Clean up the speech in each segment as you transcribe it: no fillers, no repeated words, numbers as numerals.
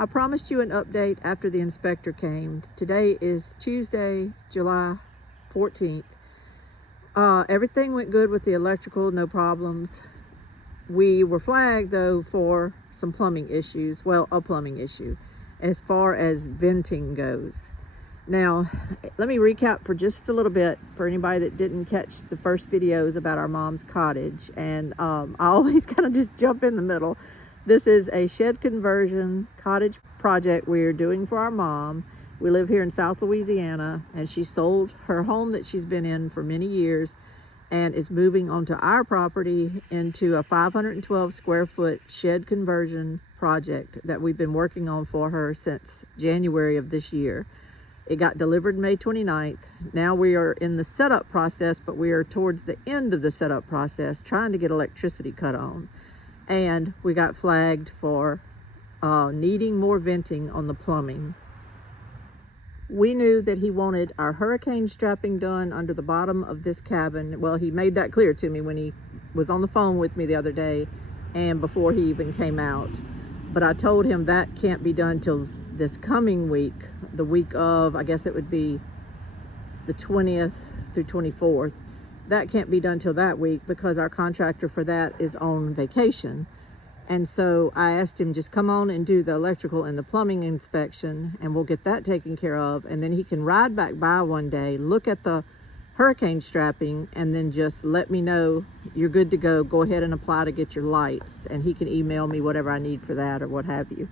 I promised you an update after the inspector came. Today is Tuesday, July 14th. Everything went good with the electrical, no problems. We were flagged though for some plumbing issues, well, a plumbing issue, as far as venting goes. Now, let me recap for just a little bit for anybody that didn't catch the first videos about our mom's cottage. And I always kind of just jump in the middle. This is a shed conversion cottage project we're doing for our mom. We live here in South Louisiana, and she sold her home that she's been in for many years and is moving onto our property into a 512 square foot shed conversion project that we've been working on for her since January of this year. It got delivered May 29th. Now we are in the setup process, but we are towards the end of the setup process, trying to get electricity cut on. And we got flagged for needing more venting on the plumbing. We knew that he wanted our hurricane strapping done under the bottom of this cabin. Well, he made that clear to me when he was on the phone with me the other day and before he even came out. But I told him that can't be done till this coming week, the week of, I guess it would be the 20th through 24th. That can't be done till that week because our contractor for that is on vacation. And so I asked him, just come on and do the electrical and the plumbing inspection and we'll get that taken care of. And then he can ride back by one day, look at the hurricane strapping, and then just let me know you're good to go. Go ahead and apply to get your lights. And he can email me whatever I need for that or what have you.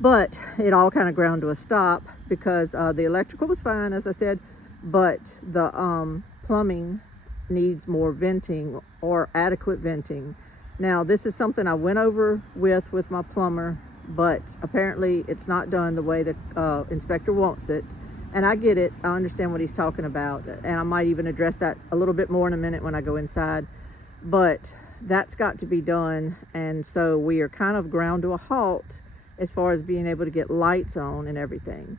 But it all kind of ground to a stop because the electrical was fine, as I said, but the plumbing needs more venting or adequate venting. Now, this is something I went over with my plumber, but apparently it's not done the way the inspector wants it. And I get it. I understand what he's talking about. And I might even address that a little bit more in a minute when I go inside. But that's got to be done. And so we are kind of ground to a halt as far as being able to get lights on and everything.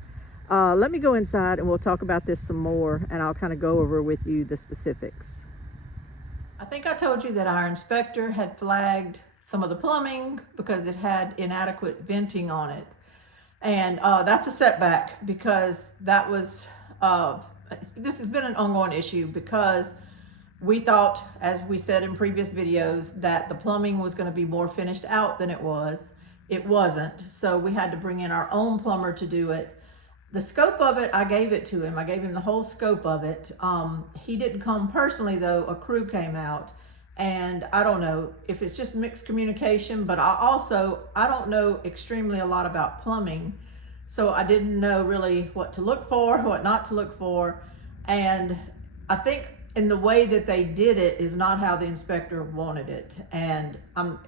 Let me go inside and we'll talk about this some more, and I'll kind of go over with you the specifics. I think I told you that our inspector had flagged some of the plumbing because it had inadequate venting on it. And that's a setback because that was, this has been an ongoing issue because we thought, as we said in previous videos, that the plumbing was going to be more finished out than it was. It wasn't, so we had to bring in our own plumber to do it. The scope of it, I gave it to him. I gave him the whole scope of it. He didn't come personally though, a crew came out. And I don't know if it's just mixed communication, but I don't know extremely a lot about plumbing. So I didn't know really what to look for, what not to look for. And I think in the way that they did it is not how the inspector wanted it. And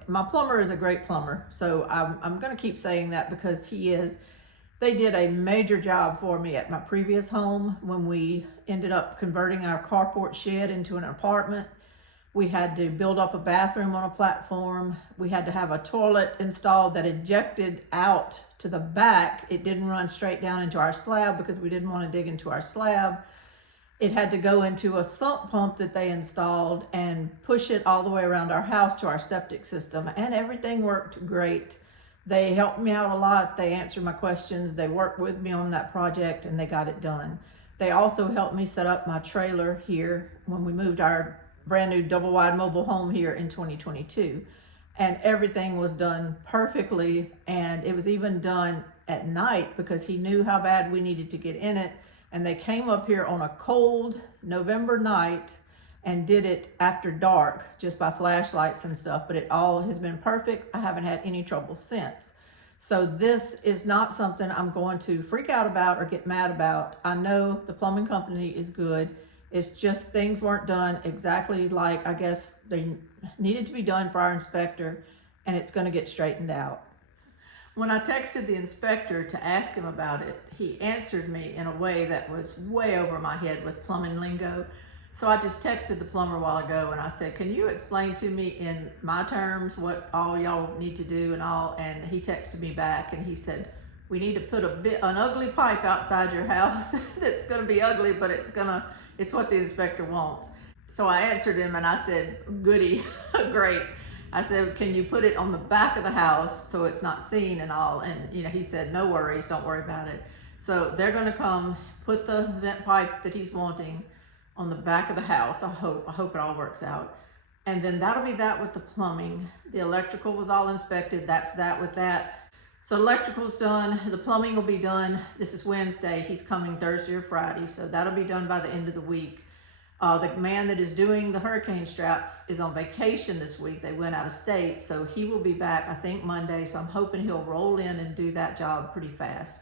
my plumber is a great plumber. So I'm gonna keep saying that because he is. They did a major job for me at my previous home when we ended up converting our carport shed into an apartment. We had to build up a bathroom on a platform. We had to have a toilet installed that ejected out to the back. It didn't run straight down into our slab because we didn't want to dig into our slab. It had to go into a sump pump that they installed and push it all the way around our house to our septic system, and everything worked great. They helped me out a lot. They answered my questions. They worked with me on that project and they got it done. They also helped me set up my trailer here when we moved our brand new double wide mobile home here in 2022. And everything was done perfectly. And it was even done at night because he knew how bad we needed to get in it. And they came up here on a cold November night and did it after dark just by flashlights and stuff, but it all has been perfect. I haven't had any trouble since. So this is not something I'm going to freak out about or get mad about. I know the plumbing company is good. It's just things weren't done exactly like I guess they needed to be done for our inspector, and it's going to get straightened out. When I texted the inspector to ask him about it, he answered me in a way that was way over my head with plumbing lingo. So I just texted the plumber a while ago and I said, can you explain to me in my terms what all y'all need to do and all? And he texted me back and he said, we need to put an ugly pipe outside your house that's gonna be ugly, but it's what the inspector wants. So I answered him and I said, goody, great. I said, can you put it on the back of the house so it's not seen and all? And he said, no worries, don't worry about it. So they're gonna come put the vent pipe that he's wanting on the back of the house. I hope it all works out. And then that'll be that with the plumbing. The electrical was all inspected. That's that with that. So electrical's done. The plumbing will be done. This is Wednesday. He's coming Thursday or Friday. So that'll be done by the end of the week. The man that is doing the hurricane straps is on vacation this week. They went out of state. So he will be back, I think, Monday. So I'm hoping he'll roll in and do that job pretty fast.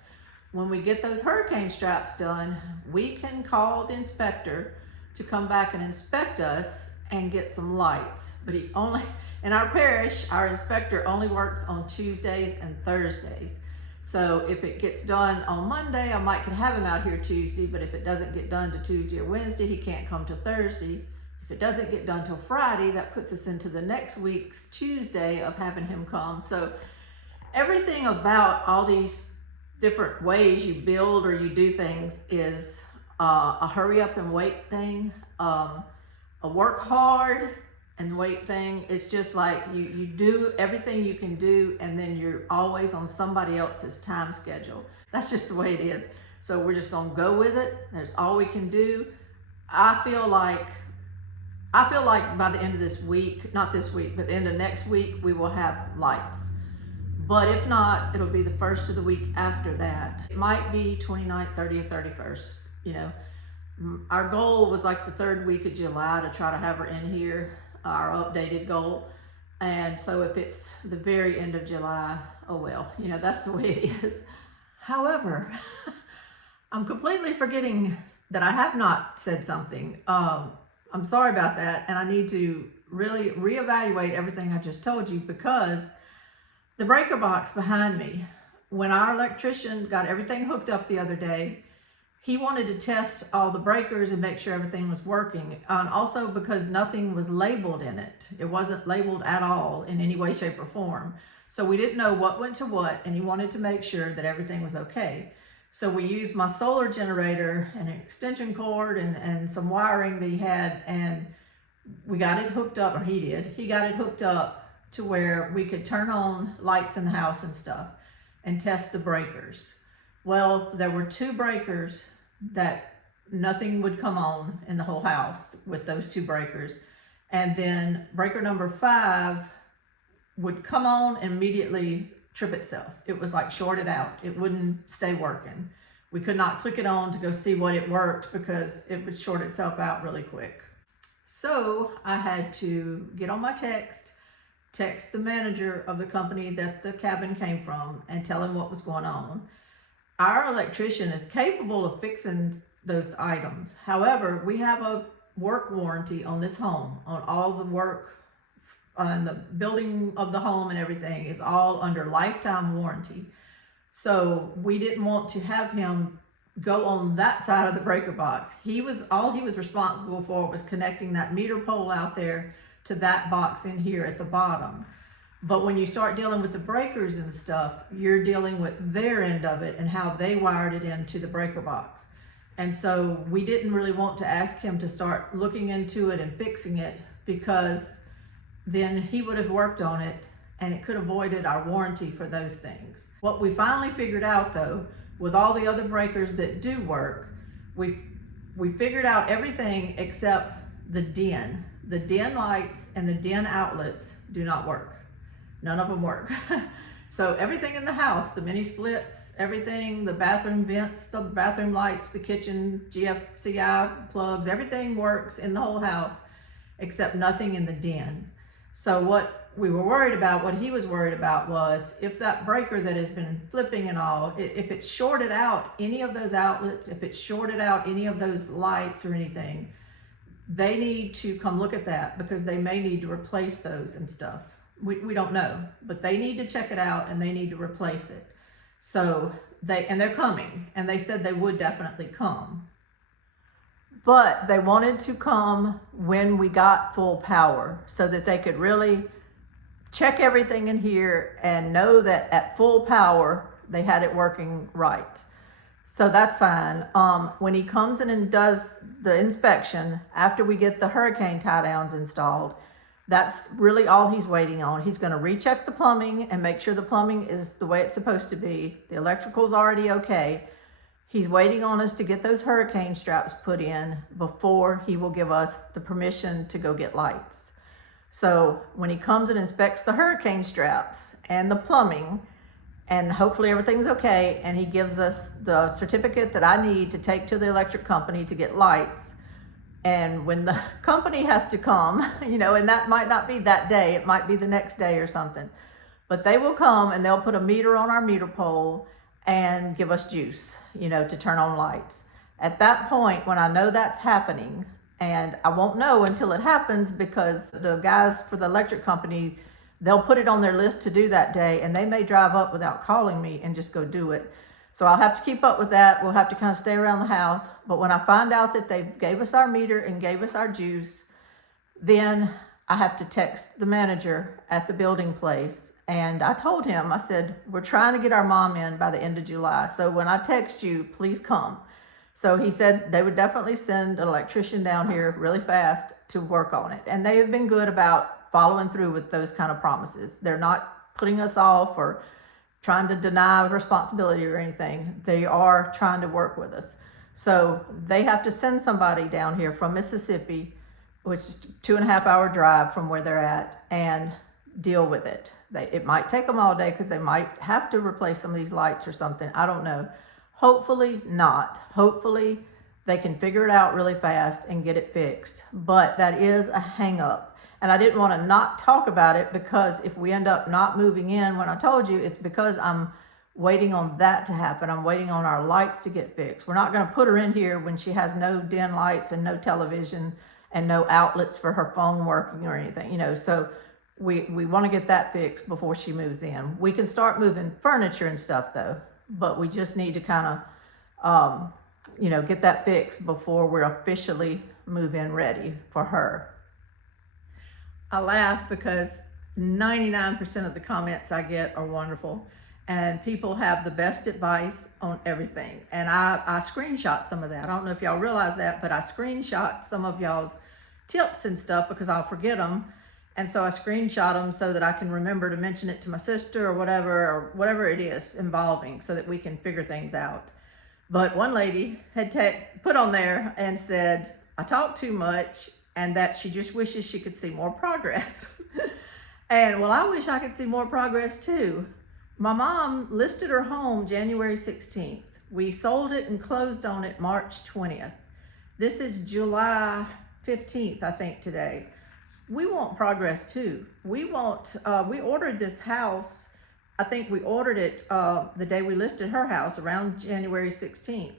When we get those hurricane straps done, we can call the inspector to come back and inspect us and get some lights. But in our parish, our inspector only works on Tuesdays and Thursdays. So if it gets done on Monday, I might could have him out here Tuesday, but if it doesn't get done to Tuesday or Wednesday, he can't come till Thursday. If it doesn't get done till Friday, that puts us into the next week's Tuesday of having him come. So everything about all these different ways you build or you do things is a hurry up and wait thing. A work hard and wait thing. It's just like you do everything you can do, and then you're always on somebody else's time schedule. That's just the way it is. So we're just gonna go with it. That's all we can do. I feel like by the end of this week, not this week, but the end of next week, we will have lights. But if not, it'll be the first of the week after that. It might be 29th, 30th, 31st, Our goal was like the third week of July to try to have her in here, our updated goal. And so if it's the very end of July, oh well, that's the way it is. However, I'm completely forgetting that I have not said something. I'm sorry about that. And I need to really reevaluate everything I just told you, because the breaker box behind me, when our electrician got everything hooked up the other day, he wanted to test all the breakers and make sure everything was working. And also because nothing was labeled in it. It wasn't labeled at all in any way, shape, or form. So we didn't know what went to what, and he wanted to make sure that everything was okay. So we used my solar generator and an extension cord and some wiring that he had, and we got it hooked up, or he did. He got it hooked up to where we could turn on lights in the house and stuff and test the breakers. Well, there were 2 breakers that nothing would come on in the whole house with those 2 breakers. And then breaker number 5 would come on and immediately trip itself. It was like shorted out. It wouldn't stay working. We could not click it on to go see what it worked because it would short itself out really quick. So I had to get on my text the manager of the company that the cabin came from and tell him what was going on. Our electrician is capable of fixing those items. However, we have a work warranty on this home, on all the work, and the building of the home and everything is all under lifetime warranty. So we didn't want to have him go on that side of the breaker box. All he was responsible for was connecting that meter pole out there to that box in here at the bottom. But when you start dealing with the breakers and stuff, you're dealing with their end of it and how they wired it into the breaker box. And so we didn't really want to ask him to start looking into it and fixing it, because then he would have worked on it and it could have avoided our warranty for those things. What we finally figured out though, with all the other breakers that do work, we figured out everything except the den. The den lights and the den outlets do not work. None of them work. So everything in the house, the mini splits, everything, the bathroom vents, the bathroom lights, the kitchen, GFCI plugs, everything works in the whole house except nothing in the den. So what we were worried about, what he was worried about, was if that breaker that has been flipping and all, if it shorted out any of those outlets, if it shorted out any of those lights or anything, they need to come look at that, because they may need to replace those and stuff. We don't know, but they need to check it out and they need to replace it. So they're coming, and they said they would definitely come. But they wanted to come when we got full power so that they could really check everything in here and know that at full power, they had it working right. So that's fine. When he comes in and does the inspection, after we get the hurricane tie downs installed, That's really all he's waiting on. He's going to recheck the plumbing and make sure the plumbing is the way it's supposed to be. The electrical's already okay. He's waiting on us to get those hurricane straps put in before he will give us the permission to go get lights. So when he comes and inspects the hurricane straps and the plumbing, and hopefully everything's okay, and he gives us the certificate that I need to take to the electric company to get lights, and when the company has to come, and that might not be that day, it might be the next day or something, but they will come and they'll put a meter on our meter pole and give us juice, to turn on lights. At that point, when I know that's happening, and I won't know until it happens because the guys for the electric company, they'll put it on their list to do that day, and they may drive up without calling me and just go do it. So I'll have to keep up with that. We'll have to kind of stay around the house. But when I find out that they gave us our meter and gave us our juice, then I have to text the manager at the building place. And I told him, I said, we're trying to get our mom in by the end of July. So when I text you, please come. So he said they would definitely send an electrician down here really fast to work on it. And they have been good about following through with those kind of promises. They're not putting us off or trying to deny responsibility or anything. They are trying to work with us. So they have to send somebody down here from Mississippi, which is a 2.5 hour drive from where they're at, and deal with it. It might take them all day because they might have to replace some of these lights or something. I don't know. Hopefully not. Hopefully they can figure it out really fast and get it fixed. But that is a hang up. And I didn't want to not talk about it, because if we end up not moving in when I told you, it's because I'm waiting on that to happen. I'm waiting on our lights to get fixed. We're not going to put her in here when she has no den lights and no television and no outlets for her phone working or anything, so we want to get that fixed before she moves in. We can start moving furniture and stuff though, but we just need to kind of, get that fixed before we're officially move-in ready for her. I laugh because 99% of the comments I get are wonderful, and people have the best advice on everything. And I screenshot some of that. I don't know if y'all realize that, but I screenshot some of y'all's tips and stuff because I'll forget them. And so I screenshot them so that I can remember to mention it to my sister or whatever it is involving, so that we can figure things out. But one lady had put on there and said, I talk too much, and that she just wishes she could see more progress. And well, I wish I could see more progress too. My mom listed her home January 16th. We sold it and closed on it March 20th. This is July 15th, I think, today. We want progress too. We ordered this house, I think we ordered it the day we listed her house, around January 16th.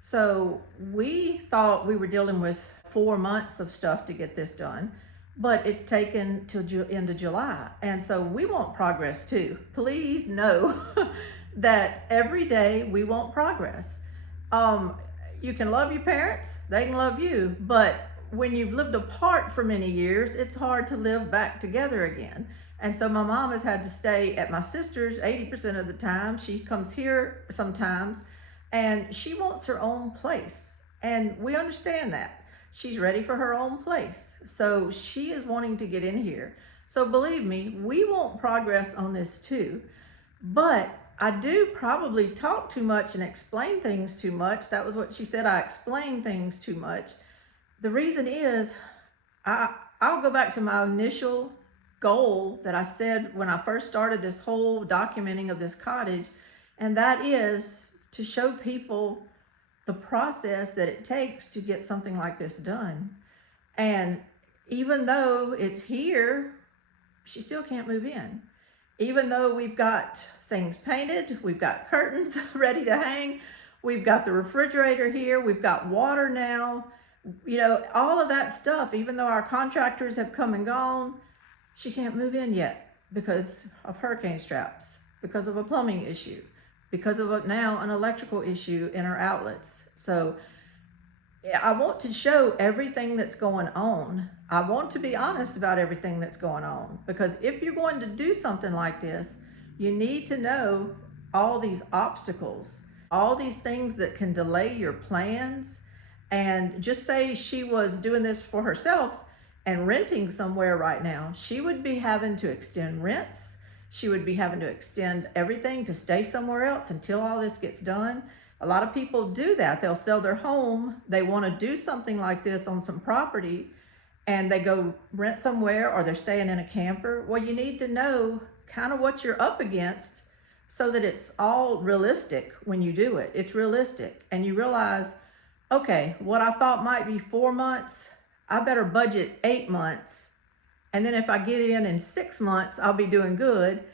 So we thought we were dealing with 4 months of stuff to get this done, but it's taken till end of July. And so we want progress too. Please know that every day we want progress. You can love your parents, they can love you, but when you've lived apart for many years, it's hard to live back together again. And so my mom has had to stay at my sister's 80% of the time. She comes here sometimes, and she wants her own place. And we understand that. She's ready for her own place. So she is wanting to get in here. So believe me, we want progress on this too. But I do probably talk too much and explain things too much. That was what she said. I explain things too much. The reason is, I'll go back to my initial goal that I said when I first started this whole documenting of this cottage, and that is to show people the process that it takes to get something like this done. And even though it's here, she still can't move in. Even though we've got things painted, we've got curtains ready to hang, we've got the refrigerator here, we've got water now, all of that stuff, even though our contractors have come and gone, she can't move in yet because of hurricane straps, because of a plumbing issue, because of now an electrical issue in her outlets. So I want to show everything that's going on. I want to be honest about everything that's going on, because if you're going to do something like this, you need to know all these obstacles, all these things that can delay your plans. And just say she was doing this for herself and renting somewhere right now, she would be having to extend rents. She would be having to extend everything to stay somewhere else until all this gets done. A lot of people do that. They'll sell their home. They want to do something like this on some property, and they go rent somewhere, or they're staying in a camper. Well, you need to know kind of what you're up against so that it's all realistic when you do it. It's realistic. And you realize, okay, what I thought might be 4 months, I better budget 8 months. And then if I get in 6 months, I'll be doing good.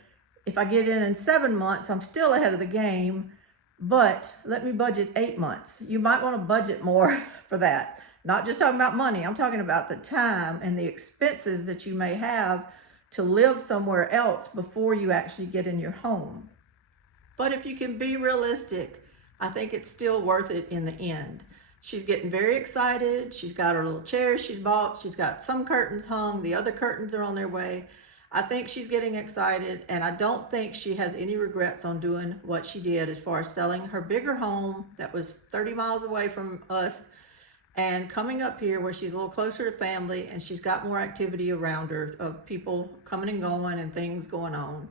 If I get in 7 months, I'm still ahead of the game, but let me budget 8 months. You might want to budget more for that. Not just talking about money, I'm talking about the time and the expenses that you may have to live somewhere else before you actually get in your home. But if you can be realistic, I think it's still worth it in the end. She's getting very excited. She's got her little chairs she's bought. She's got some curtains hung. The other curtains are on their way. I think she's getting excited, and I don't think she has any regrets on doing what she did as far as selling her bigger home that was 30 miles away from us and coming up here where she's a little closer to family, and she's got more activity around her of people coming and going and things going on.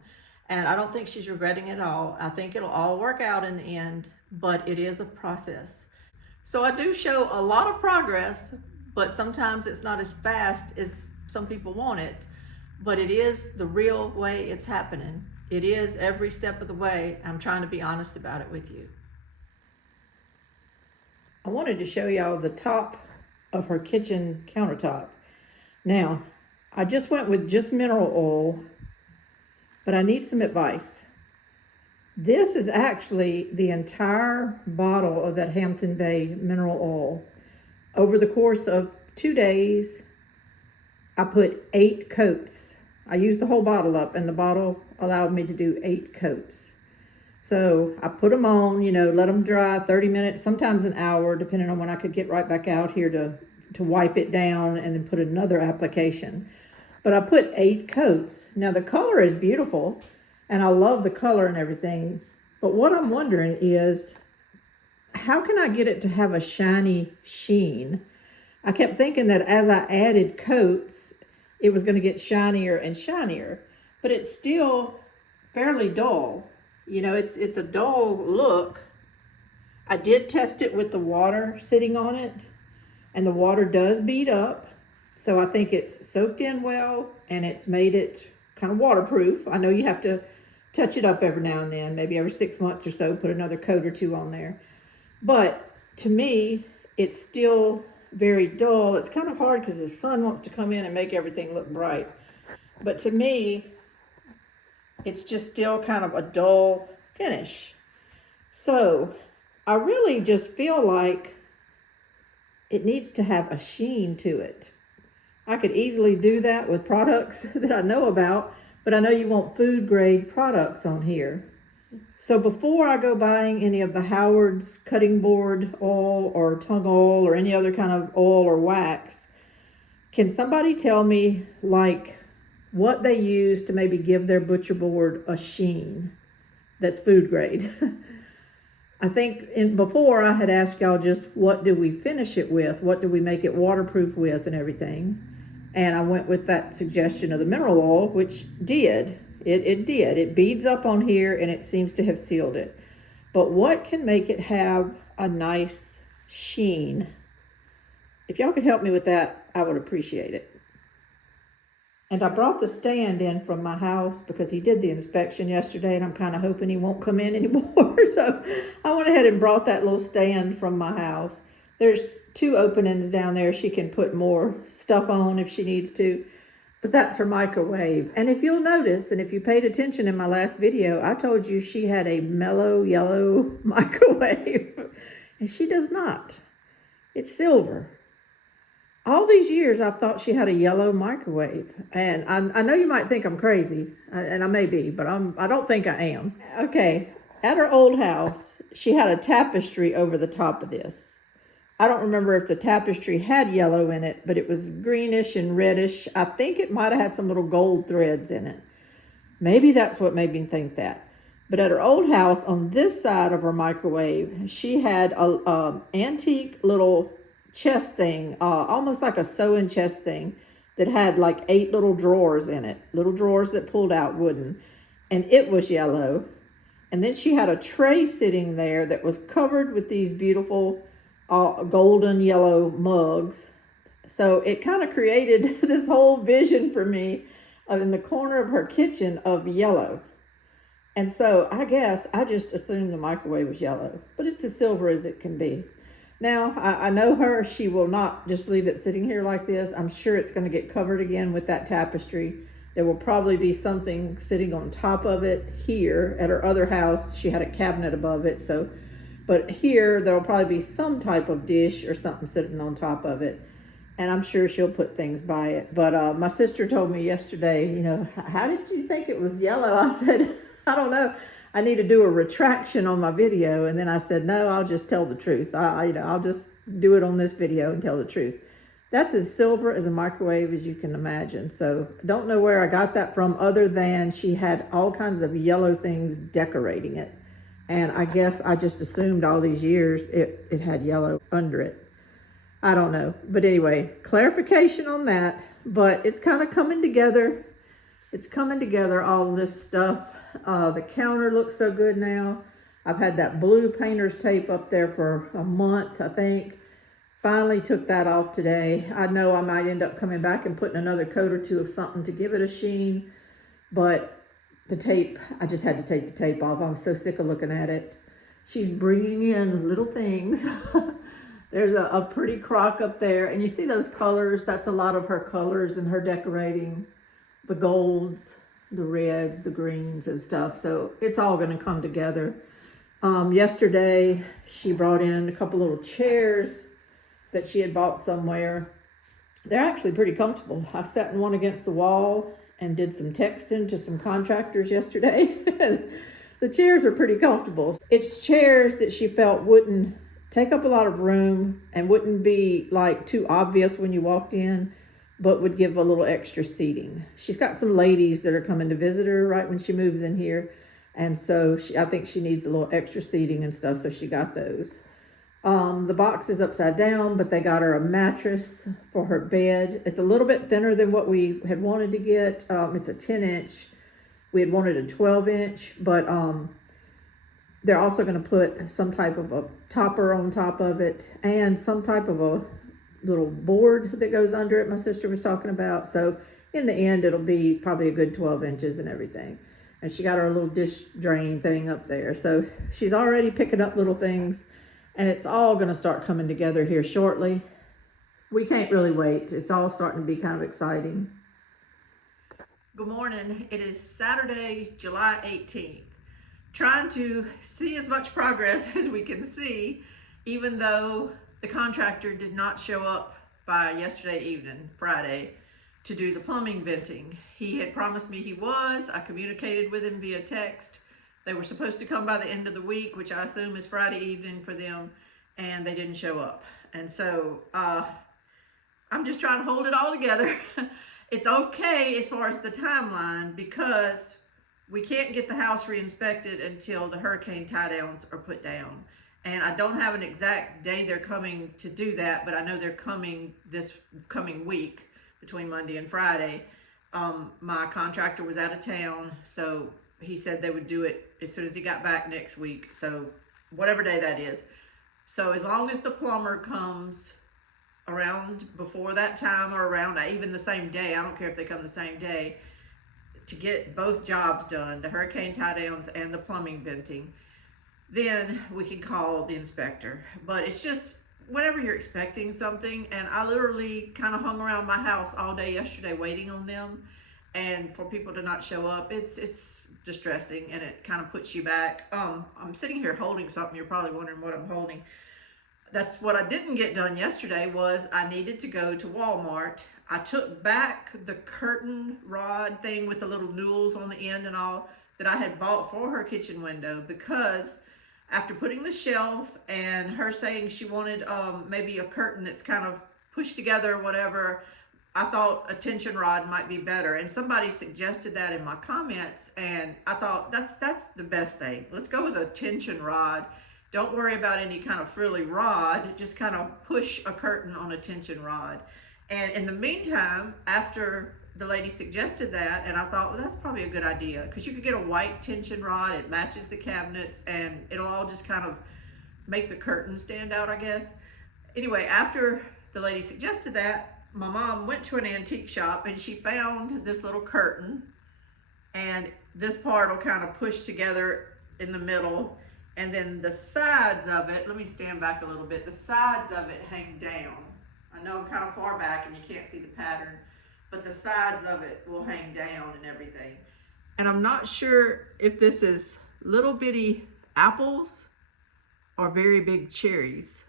And I don't think she's regretting it at all. I think it'll all work out in the end, but it is a process. So I do show a lot of progress, but sometimes it's not as fast as some people want it, but it is the real way it's happening. It is every step of the way. I'm trying to be honest about it with you. I wanted to show y'all the top of her kitchen countertop. Now, I just went with just mineral oil, but I need some advice. This is actually the entire bottle of that Hampton Bay mineral oil. Over the course of 2 days, I put 8 coats. I used the whole bottle up, and the bottle allowed me to do 8 coats. So I put them on, let them dry 30 minutes, sometimes an hour, depending on when I could get right back out here to wipe it down and then put another application. But I put 8 coats. Now the color is beautiful, and I love the color and everything. But what I'm wondering is, how can I get it to have a shiny sheen? I kept thinking that as I added coats, it was going to get shinier and shinier, but it's still fairly dull. It's a dull look. I did test it with the water sitting on it, and the water does bead up. So I think it's soaked in well, and it's made it kind of waterproof. I know you have to touch it up every now and then, maybe every 6 months or so, put another coat or 2 on there. But to me, it's still very dull. It's kind of hard because the sun wants to come in and make everything look bright. But to me, it's just still kind of a dull finish. So I really just feel like it needs to have a sheen to it. I could easily do that with products that I know about, but I know you want food grade products on here. So before I go buying any of the Howard's cutting board oil or tongue oil or any other kind of oil or wax, can somebody tell me what they use to maybe give their butcher board a sheen that's food grade? I think before I had asked y'all just what do we finish it with? What do we make it waterproof with and everything? And I went with that suggestion of the mineral oil, which did. It did. It beads up on here and it seems to have sealed it. But what can make it have a nice sheen? If y'all could help me with that, I would appreciate it. And I brought the stand in from my house because he did the inspection yesterday, and I'm kind of hoping he won't come in anymore. So I went ahead and brought that little stand from my house. There's 2 openings down there. She can put more stuff on if she needs to. But that's her microwave. And if you'll notice, and if you paid attention in my last video, I told you she had a mellow yellow microwave. And she does not. It's silver. All these years, I've thought she had a yellow microwave. And I know you might think I'm crazy, and I may be, but I don't think I am. Okay, at her old house, she had a tapestry over the top of this. I don't remember if the tapestry had yellow in it, but it was greenish and reddish. I think it might have had some little gold threads in it. Maybe that's what made me think that. But at her old house, on this side of her microwave, she had a antique little chest thing, almost like a sewing chest thing. that had like 8 little drawers in it, little drawers that pulled out wooden, and it was yellow. And then she had a tray sitting there that was covered with these beautiful golden yellow mugs. So it kind of created this whole vision for me of in the corner of her kitchen of yellow. And so I guess I just assumed the microwave was yellow, but it's as silver as it can be. Now, I know her, she will not just leave it sitting here like this. I'm sure it's going to get covered again with that tapestry. There will probably be something sitting on top of it here. At her other house, she had a cabinet above it. So, but here, there will probably be some type of dish or something sitting on top of it. And I'm sure she'll put things by it. But my sister told me yesterday, you know, how did you think it was yellow? I said, I don't know. I need to do a retraction on my video. And then I said, no, I'll just tell the truth. I'll just do it on this video and tell the truth. That's as silver as a microwave as you can imagine. So don't know where I got that from other than she had all kinds of yellow things decorating it. And I guess I just assumed all these years it had yellow under it. I don't know. But anyway, clarification on that. But it's kind of coming together. It's coming together, all this stuff. The counter looks so good now. I've had that blue painter's tape up there for a month, I think. Finally took that off today. I know I might end up coming back and putting another coat or two of something to give it a sheen. But the tape, I just had to take the tape off. I was so sick of looking at it. She's bringing in little things. There's a pretty crock up there. And you see those colors? That's a lot of her colors and her decorating. The golds, the reds, the greens and stuff. So it's all going to come together. Yesterday, she brought in a couple little chairs that she had bought somewhere. They're actually pretty comfortable. I sat in one against the wall and did some texting to some contractors yesterday. The chairs are pretty comfortable. It's chairs that she felt wouldn't take up a lot of room and wouldn't be like too obvious when you walked in, but would give a little extra seating. She's got some ladies that are coming to visit her right when she moves in here. And so I think she needs a little extra seating and stuff, so she got those. The box is upside down, but they got her a mattress for her bed. It's a little bit thinner than what we had wanted to get. It's a 10-inch. We had wanted a 12-inch, but they're also going to put some type of a topper on top of it and some type of a little board that goes under it my sister was talking about. So in the end, it'll be probably a good 12 inches and everything. And she got her little dish drain thing up there. So she's already picking up little things, and it's all going to start coming together here shortly. We can't really wait. It's all starting to be kind of exciting. Good morning. It is Saturday, July 18th. Trying to see as much progress as we can see, even though the contractor did not show up by yesterday evening, Friday, to do the plumbing venting. He had promised me he was. I communicated with him via text. They were supposed to come by the end of the week, which I assume is Friday evening for them, and they didn't show up. And so I'm just trying to hold it all together. It's okay as far as the timeline because we can't get the house re-inspected until the hurricane tie downs are put down. And I don't have an exact day they're coming to do that, but I know they're coming this coming week between Monday and Friday. My contractor was out of town, so he said they would do it as soon as he got back next week. So whatever day that is. So as long as the plumber comes around before that time or around even the same day, I don't care if they come the same day, to get both jobs done, the hurricane tie downs and the plumbing venting, then we can call the inspector. But it's just whenever you're expecting something, and I literally kind of hung around my house all day yesterday waiting on them, and for people to not show up, it's distressing, and it kind of puts you back. I'm sitting here holding something. You're probably wondering what I'm holding. That's what I didn't get done yesterday. Was I needed to go to Walmart. I took back the curtain rod thing with the little newels on the end and all that I had bought for her kitchen window, because after putting the shelf and her saying she wanted maybe a curtain that's kind of pushed together or whatever, I thought a tension rod might be better. And somebody suggested that in my comments, and I thought that's the best thing. Let's go with a tension rod. Don't worry about any kind of frilly rod. Just kind of push a curtain on a tension rod. And in the meantime, after the lady suggested that, and I thought, well, that's probably a good idea, because you could get a white tension rod, it matches the cabinets, and it'll all just kind of make the curtain stand out, I guess. Anyway, after the lady suggested that, my mom went to an antique shop and she found this little curtain, and this part will kind of push together in the middle, and then the sides of it, let me stand back a little bit, the sides of it hang down. I know I'm kind of far back and you can't see the pattern, but the sides of it will hang down and everything. And I'm not sure if this is little bitty apples or very big cherries.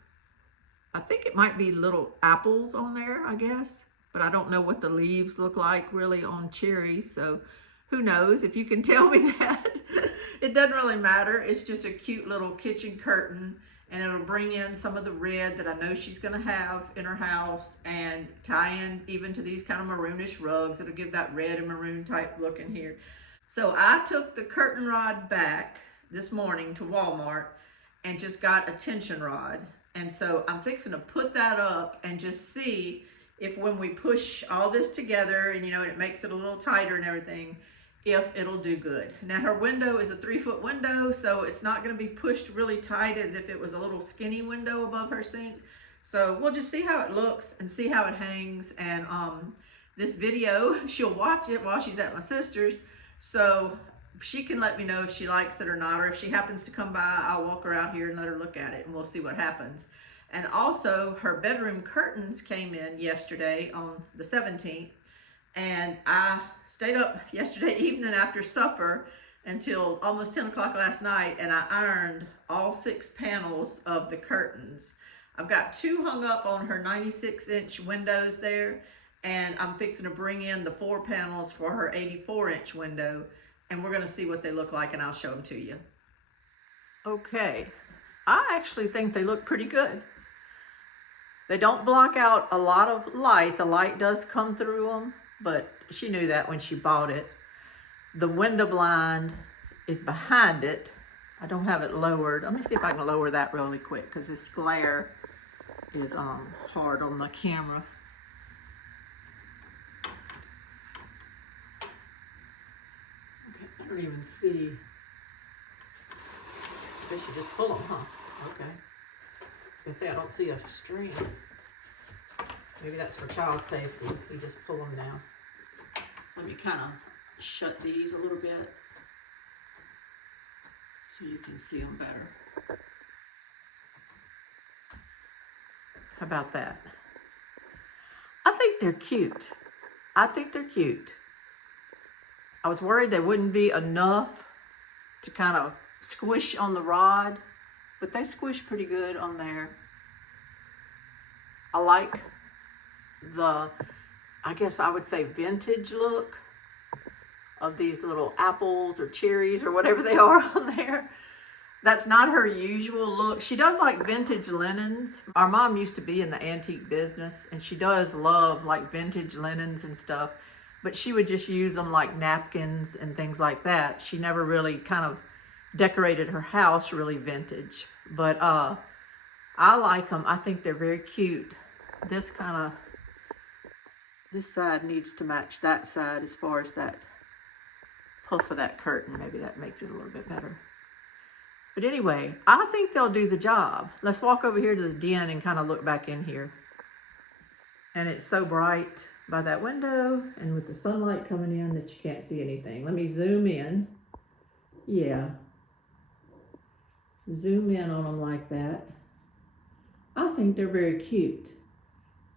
I think it might be little apples on there, I guess, but I don't know what the leaves look like really on cherries, so who knows? If you can tell me that. It doesn't really matter. It's just a cute little kitchen curtain, and it'll bring in some of the red that I know she's gonna have in her house, and tie in even to these kind of maroonish rugs. It'll give that red and maroon type look in here. So I took the curtain rod back this morning to Walmart and just got a tension rod. And so I'm fixing to put that up and just see if when we push all this together and, you know, it makes it a little tighter and everything, if it'll do good. Now her window is a 3-foot window, so it's not gonna be pushed really tight as if it was a little skinny window above her sink. So we'll just see how it looks and see how it hangs. And this video, she'll watch it while she's at my sister's, so she can let me know if she likes it or not, or if she happens to come by, I'll walk her out here and let her look at it, and we'll see what happens. And also, her bedroom curtains came in yesterday on the 17th, and I stayed up yesterday evening after supper until almost 10 o'clock last night, and I ironed all 6 panels of the curtains. I've got 2 hung up on her 96-inch windows there, and I'm fixing to bring in the 4 panels for her 84-inch window, and we're gonna see what they look like, and I'll show them to you. Okay, I actually think they look pretty good. They don't block out a lot of light. The light does come through them, but she knew that when she bought it. The window blind is behind it. I don't have it lowered. Let me see if I can lower that really quick, because this glare is hard on the camera. Okay, I don't even see. I guess you just pull them, huh? Okay. I was gonna say, I don't see a string. Maybe that's for child safety. You just pull them down. Let me kind of shut these a little bit so you can see them better. How about that? I think they're cute. I think they're cute. I was worried they wouldn't be enough to kind of squish on the rod, but they squish pretty good on there. I like the, I guess I would say, vintage look of these little apples or cherries or whatever they are on there. That's not her usual look. She does like vintage linens. Our mom used to be in the antique business, and she does love like vintage linens and stuff, but she would just use them like napkins and things like that. She never really kind of decorated her house really vintage, but I like them. I think they're very cute. This side needs to match that side as far as that puff of that curtain. Maybe that makes it a little bit better. But anyway, I think they'll do the job. Let's walk over here to the den and kind of look back in here. And it's so bright by that window and with the sunlight coming in that you can't see anything. Let me zoom in. Yeah. Zoom in on them like that. I think they're very cute.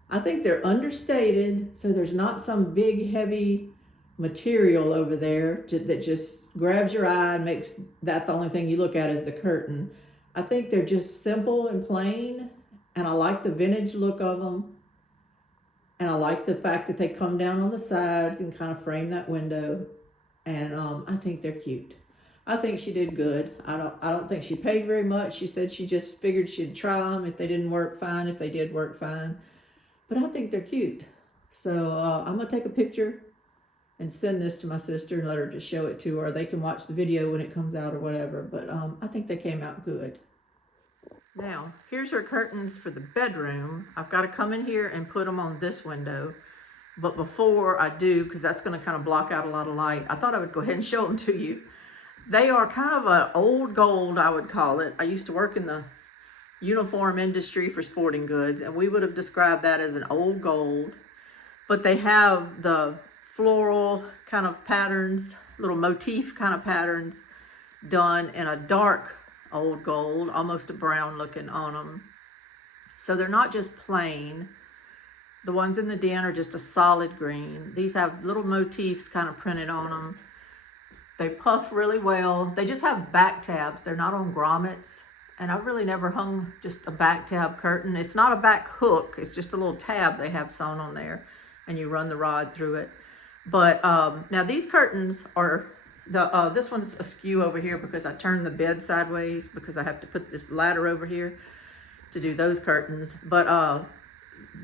I think they're understated, so there's not some big heavy material over there that just grabs your eye and makes that the only thing you look at is the curtain. I think they're just simple and plain, and I like the vintage look of them, and I like the fact that they come down on the sides and kind of frame that window, and I think they're cute. I think she did good. I don't think she paid very much. She said she just figured she'd try them. If they didn't work, fine. If they did work, fine. But I think they're cute. So I'm gonna take a picture and send this to my sister and let her just show it to her. They can watch the video when it comes out or whatever. But I think they came out good. Now, here's her curtains for the bedroom. I've got to come in here and put them on this window. But before I do, because that's going to kind of block out a lot of light, I thought I would go ahead and show them to you. They are kind of an old gold, I would call it. I used to work in the uniform industry for sporting goods, and we would have described that as an old gold. But they have the floral kind of patterns, little motif kind of patterns done in a dark old gold, almost a brown looking on them. So they're not just plain. The ones in the den are just a solid green. These have little motifs kind of printed on them. They puff really well. They just have back tabs. They're not on grommets. And I've really never hung just a back tab curtain. It's not a back hook. It's just a little tab they have sewn on there, and you run the rod through it. But now these curtains are, this one's askew over here because I turned the bed sideways because I have to put this ladder over here to do those curtains. But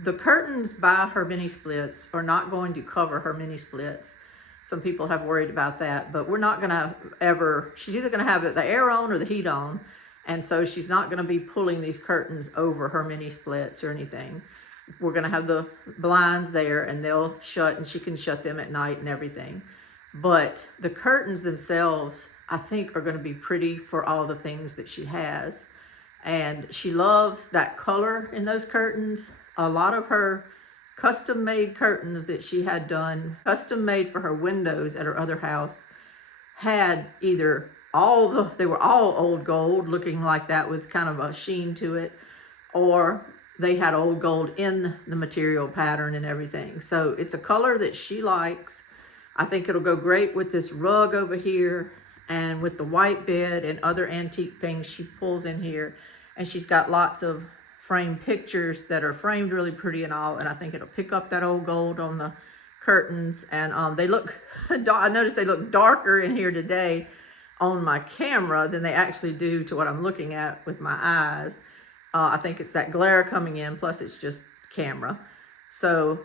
the curtains by her mini splits are not going to cover her mini splits. Some people have worried about that, but we're not gonna ever, she's either gonna have the air on or the heat on. And so she's not gonna be pulling these curtains over her mini splits or anything. We're gonna have the blinds there and they'll shut, and she can shut them at night and everything. But the curtains themselves, I think, are gonna be pretty for all the things that she has. And she loves that color in those curtains. A lot of her custom made curtains that she had done, custom made for her windows at her other house, had either they were all old gold looking like that with kind of a sheen to it, or they had old gold in the material pattern and everything. So it's a color that she likes. I think it'll go great with this rug over here and with the white bed and other antique things she pulls in here. And she's got lots of framed pictures that are framed really pretty and all, and I think it'll pick up that old gold on the curtains. And they look, I noticed they look darker in here today on my camera than they actually do to what I'm looking at with my eyes. I think it's that glare coming in, plus it's just camera. So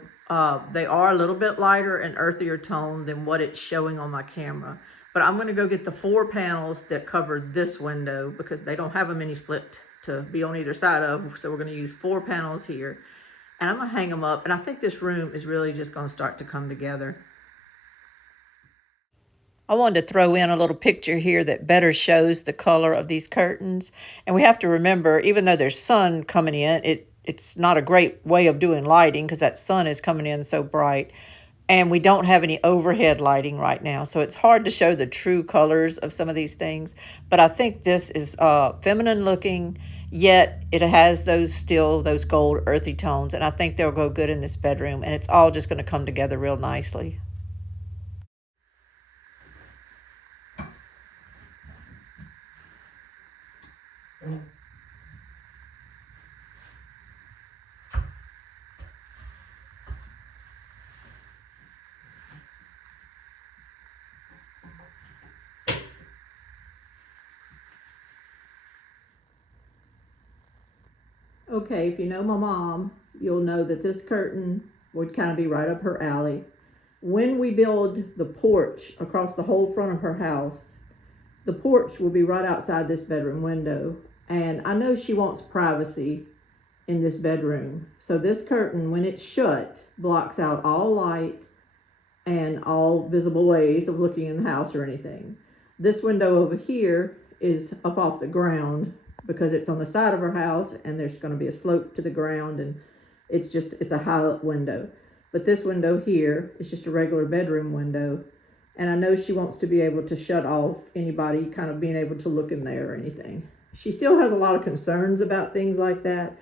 they are a little bit lighter and earthier tone than what it's showing on my camera. But I'm gonna go get the 4 panels that cover this window because they don't have a mini split to be on either side of. So we're gonna use 4 panels here, and I'm gonna hang them up. And I think this room is really just gonna start to come together. I wanted to throw in a little picture here that better shows the color of these curtains. And we have to remember, even though there's sun coming in, it's not a great way of doing lighting because that sun is coming in so bright. And we don't have any overhead lighting right now. So it's hard to show the true colors of some of these things. But I think this is feminine looking, yet it has those gold earthy tones. And I think they'll go good in this bedroom. And it's all just going to come together real nicely. Okay, if you know my mom, you'll know that this curtain would kind of be right up her alley. When we build the porch across the whole front of her house, the porch will be right outside this bedroom window. And I know she wants privacy in this bedroom. So this curtain, when it's shut, blocks out all light and all visible ways of looking in the house or anything. This window over here is up off the ground because it's on the side of her house and there's going to be a slope to the ground, and it's a high up window. But this window here is just a regular bedroom window. And I know she wants to be able to shut off anybody kind of being able to look in there or anything. She still has a lot of concerns about things like that.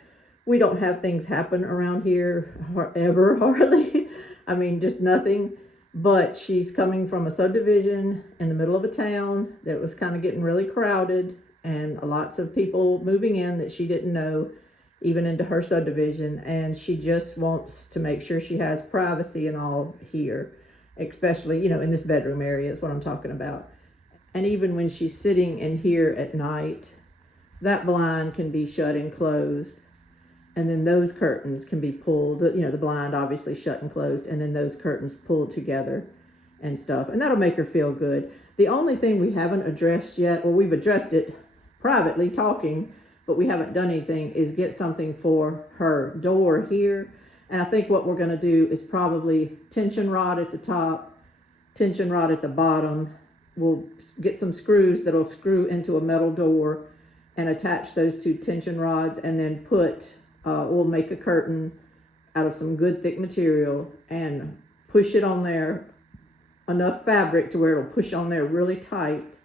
We don't have things happen around here ever, hardly. I mean, just nothing. But she's coming from a subdivision in the middle of a town that was kind of getting really crowded, and lots of people moving in that she didn't know, even into her subdivision. And she just wants to make sure she has privacy and all here, especially, in this bedroom area is what I'm talking about. And even when she's sitting in here at night, that blind can be shut and closed. And then those curtains can be pulled, the blind obviously shut and closed, and then those curtains pulled together and stuff. And that'll make her feel good. The only thing we haven't addressed yet, well, we've addressed it privately talking, but we haven't done anything, is get something for her door here. And I think what we're gonna do is probably tension rod at the top, tension rod at the bottom. We'll get some screws that'll screw into a metal door and attach those two tension rods, and then we'll make a curtain out of some good thick material and push it on there, enough fabric to where it'll push on there really tight,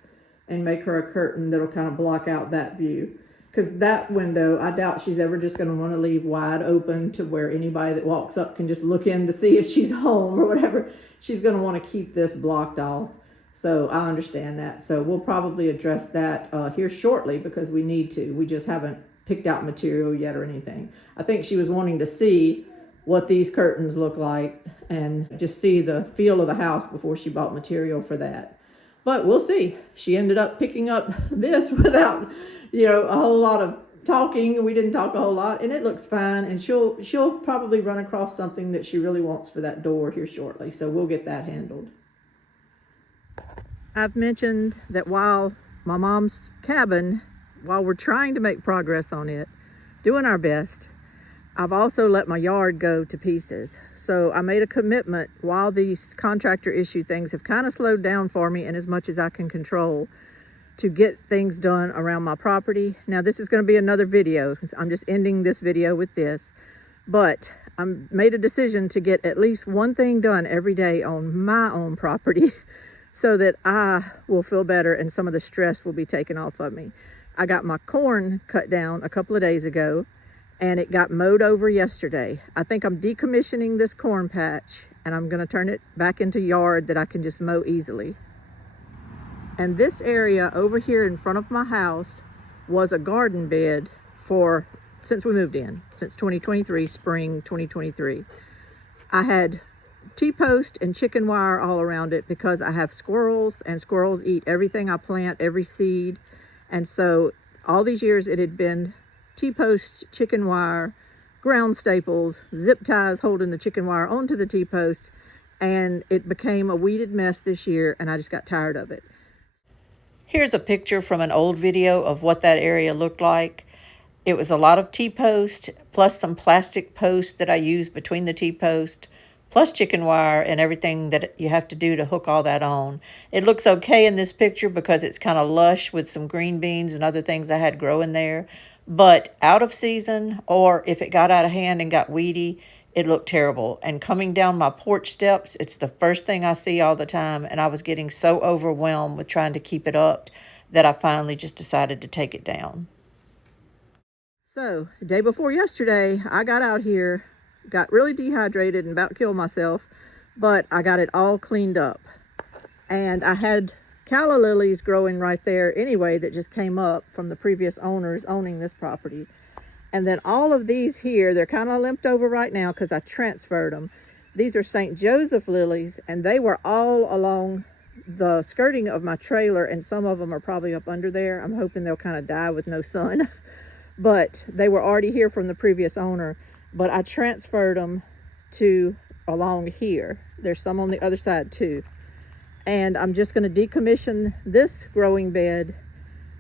and make her a curtain that'll kind of block out that view. Because that window, I doubt she's ever just going to want to leave wide open to where anybody that walks up can just look in to see if she's home or whatever. She's going to want to keep this blocked off. So I understand that. So we'll probably address that here shortly, because we need to. We just haven't picked out material yet or anything. I think she was wanting to see what these curtains look like and just see the feel of the house before she bought material for that. But we'll see. She ended up picking up this without, a whole lot of talking. We didn't talk a whole lot, and it looks fine. And she'll probably run across something that she really wants for that door here shortly. So we'll get that handled. I've mentioned that while my mom's cabin, while we're trying to make progress on it, doing our best, I've also let my yard go to pieces. So I made a commitment, while these contractor issue things have kind of slowed down for me, and as much as I can control, to get things done around my property. Now this is going to be another video. I'm just ending this video with this, but I made a decision to get at least one thing done every day on my own property so that I will feel better and some of the stress will be taken off of me. I got my corn cut down a couple of days ago, and it got mowed over yesterday. I think I'm decommissioning this corn patch, and I'm gonna turn it back into yard that I can just mow easily. And this area over here in front of my house was a garden bed since we moved in, since 2023, spring 2023. I had T-post and chicken wire all around it because I have squirrels, and squirrels eat everything I plant, every seed. And so all these years it had been T-post, chicken wire, ground staples, zip ties holding the chicken wire onto the T-post, and it became a weeded mess this year, and I just got tired of it. Here's a picture from an old video of what that area looked like. It was a lot of T-post, plus some plastic posts that I used between the T-post, plus chicken wire and everything that you have to do to hook all that on. It looks okay in this picture because it's kind of lush with some green beans and other things I had growing there. But out of season, or if it got out of hand and got weedy, it looked terrible. And coming down my porch steps, it's the first thing I see all the time. And I was getting so overwhelmed with trying to keep it up that I finally just decided to take it down. So, the day before yesterday, I got out here, got really dehydrated and about killed myself, but I got it all cleaned up. And I had calla lilies growing right there anyway that just came up from the previous owners owning this property. And then all of these here, they're kind of limped over right now because I transferred them. These are St. Joseph lilies, and they were all along the skirting of my trailer, and some of them are probably up under there. I'm hoping they'll kind of die with no sun. But they were already here from the previous owner, but I transferred them to along here. There's some on the other side too. And I'm just going to decommission this growing bed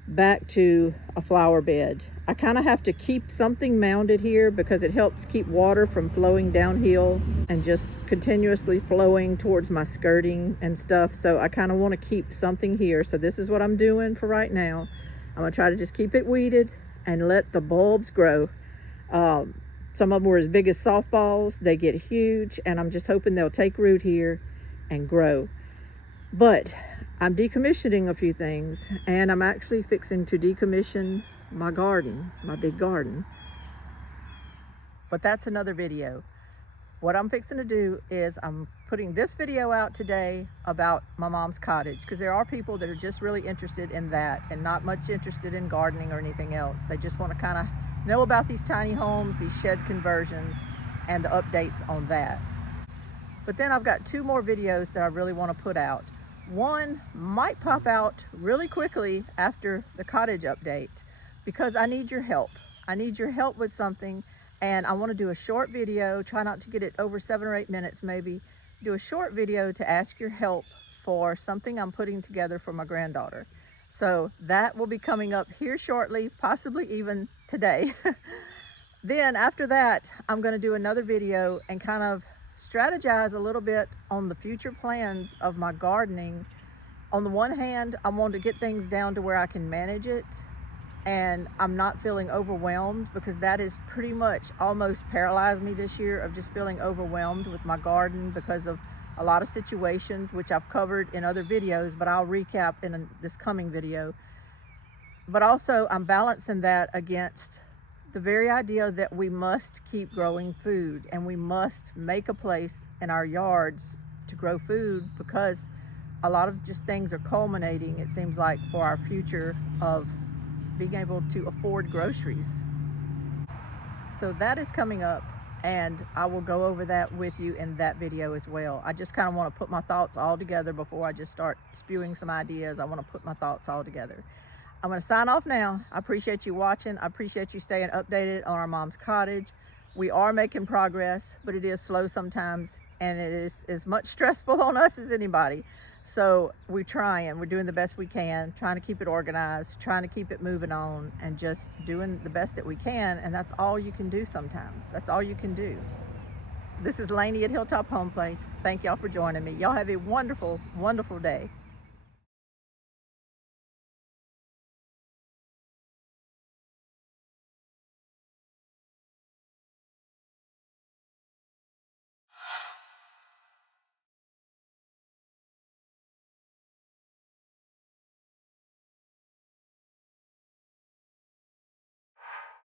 back to a flower bed. I kind of have to keep something mounded here because it helps keep water from flowing downhill and just continuously flowing towards my skirting and stuff. So I kind of want to keep something here. So this is what I'm doing for right now. I'm going to try to just keep it weeded and let the bulbs grow. Some of them were as big as softballs. They get huge, and I'm just hoping they'll take root here and grow. But I'm decommissioning a few things, and I'm actually fixing to decommission my garden, my big garden. But that's another video. What I'm fixing to do is I'm putting this video out today about my mom's cottage, because there are people that are just really interested in that and not much interested in gardening or anything else. They just want to kind of know about these tiny homes, these shed conversions, and the updates on that. But then I've got two more videos that I really want to put out. One might pop out really quickly after the cottage update because I need your help. I need your help with something, and I want to do a short video, try not to get it over 7 or 8 minutes maybe, do a short video to ask your help for something I'm putting together for my granddaughter. So that will be coming up here shortly, possibly even today. Then after that, I'm going to do another video and kind of strategize a little bit on the future plans of my gardening. On the one hand, I want to get things down to where I can manage it and I'm not feeling overwhelmed, because that is pretty much almost paralyzed me this year, of just feeling overwhelmed with my garden because of a lot of situations which I've covered in other videos, but I'll recap in this coming video. But also I'm balancing that against the very idea that we must keep growing food and we must make a place in our yards to grow food, because a lot of just things are culminating, it seems like, for our future of being able to afford groceries. So that is coming up, and I will go over that with you in that video as well. I just kind of want to put my thoughts all together before I just start spewing some ideas. I want to put my thoughts all together. I'm going to sign off now. I appreciate you watching. I appreciate you staying updated on our mom's cottage. We are making progress, but it is slow sometimes, and it is as much stressful on us as anybody. So we're trying, we're doing the best we can, trying to keep it organized, trying to keep it moving on, and just doing the best that we can. And that's all you can do sometimes. That's all you can do. This is Lainey at Hilltop Home Place. Thank y'all for joining me. Y'all have a wonderful, wonderful day.